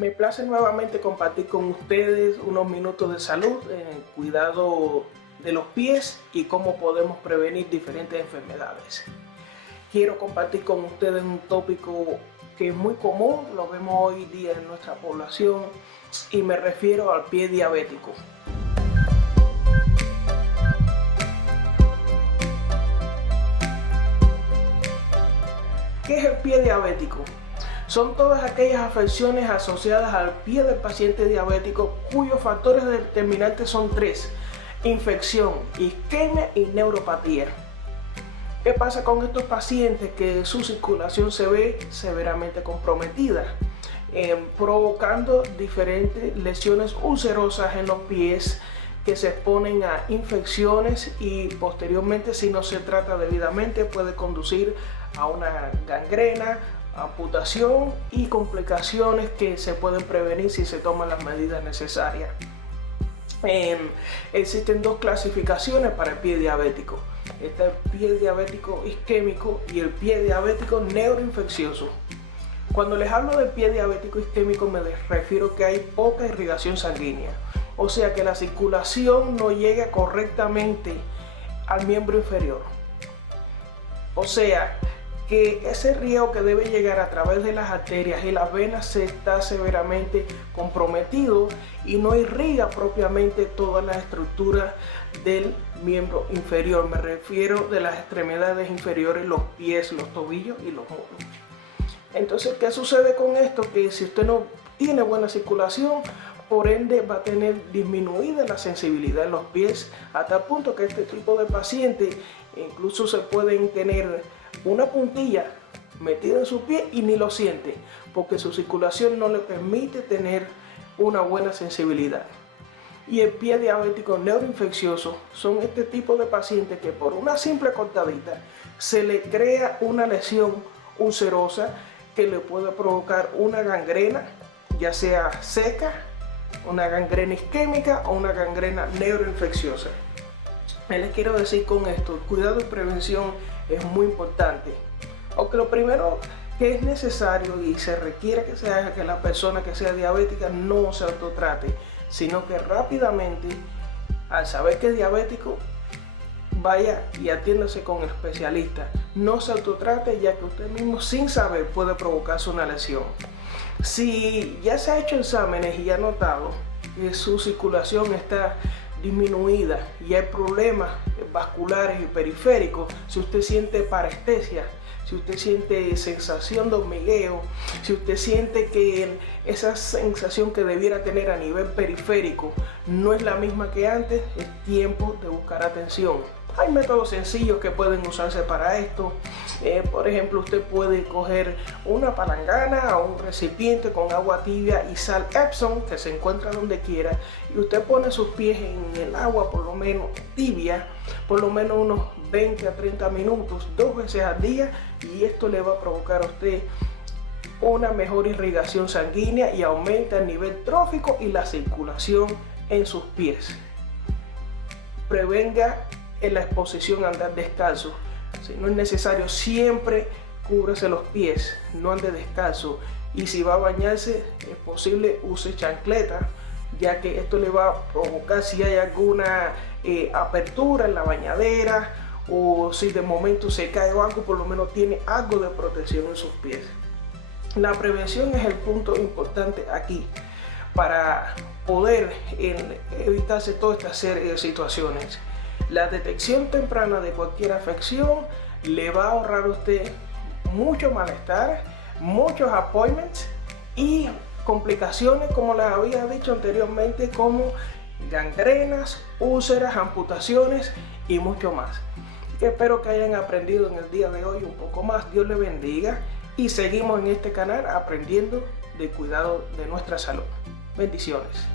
Me place nuevamente compartir con ustedes unos minutos de salud en el cuidado de los pies y cómo podemos prevenir diferentes enfermedades. Quiero compartir con ustedes un tópico que es muy común, lo vemos hoy día en nuestra población, y me refiero al pie diabético. ¿Qué es el pie diabético? Son todas aquellas afecciones asociadas al pie del paciente diabético cuyos factores determinantes son tres: infección, isquemia y neuropatía. ¿Qué pasa con estos pacientes? Que su circulación se ve severamente comprometida, provocando diferentes lesiones ulcerosas en los pies que se exponen a infecciones y posteriormente, si no se trata debidamente, puede conducir a una gangrena, amputación y complicaciones que se pueden prevenir si se toman las medidas necesarias. Existen dos clasificaciones para el pie diabético. Está el pie diabético isquémico y el pie diabético neuroinfeccioso. Cuando les hablo del pie diabético isquémico me refiero que hay poca irrigación sanguínea, o sea que la circulación no llega correctamente al miembro inferior. O sea que ese riego que debe llegar a través de las arterias y las venas se está severamente comprometido y no irriga propiamente todas las estructuras del miembro inferior. Me refiero de las extremidades inferiores, los pies, los tobillos y los muslos. Entonces, ¿qué sucede con esto? Que si usted no tiene buena circulación, por ende va a tener disminuida la sensibilidad en los pies, a tal punto que este tipo de pacientes incluso se pueden tener una puntilla metida en su pie y ni lo siente, porque su circulación no le permite tener una buena sensibilidad. Y el pie diabético neuroinfeccioso son este tipo de pacientes que por una simple cortadita se le crea una lesión ulcerosa que le puede provocar una gangrena, ya sea seca, una gangrena isquémica o una gangrena neuroinfecciosa. Les quiero decir con esto, el cuidado y prevención es muy importante. Aunque lo primero que es necesario y se requiere que se haga, que la persona que sea diabética no se autotrate, sino que rápidamente, al saber que es diabético, vaya y atiéndase con el especialista. No se autotrate, ya que usted mismo sin saber puede provocarse una lesión. Si ya se ha hecho exámenes y ha notado que su circulación está disminuida y hay problemas vasculares y periféricos, si usted siente parestesia, si usted siente sensación de hormigueo, si usted siente que esa sensación que debiera tener a nivel periférico no es la misma que antes, es tiempo de buscar atención. Hay métodos sencillos que pueden usarse para esto. Por ejemplo, usted puede coger una palangana o un recipiente con agua tibia y sal Epsom, que se encuentra donde quiera, y usted pone sus pies en el agua por lo menos tibia, por lo menos unos 20 a 30 minutos, 2 veces al día, y esto le va a provocar a usted una mejor irrigación sanguínea y aumenta el nivel trófico y la circulación en sus pies. Prevenga en la exposición a andar descalzo. Si no es necesario, siempre cúbrase los pies, no ande descalzo, y si va a bañarse es posible use chancleta, ya que esto le va a provocar si hay alguna apertura en la bañadera o si de momento se cae o algo, por lo menos tiene algo de protección en sus pies. La prevención es el punto importante aquí para poder evitarse toda esta serie de situaciones. La detección temprana de cualquier afección le va a ahorrar a usted mucho malestar, muchos appointments y complicaciones, como les había dicho anteriormente, como gangrenas, úlceras, amputaciones y mucho más. Así que espero que hayan aprendido en el día de hoy un poco más. Dios les bendiga y seguimos en este canal aprendiendo de cuidado de nuestra salud. Bendiciones.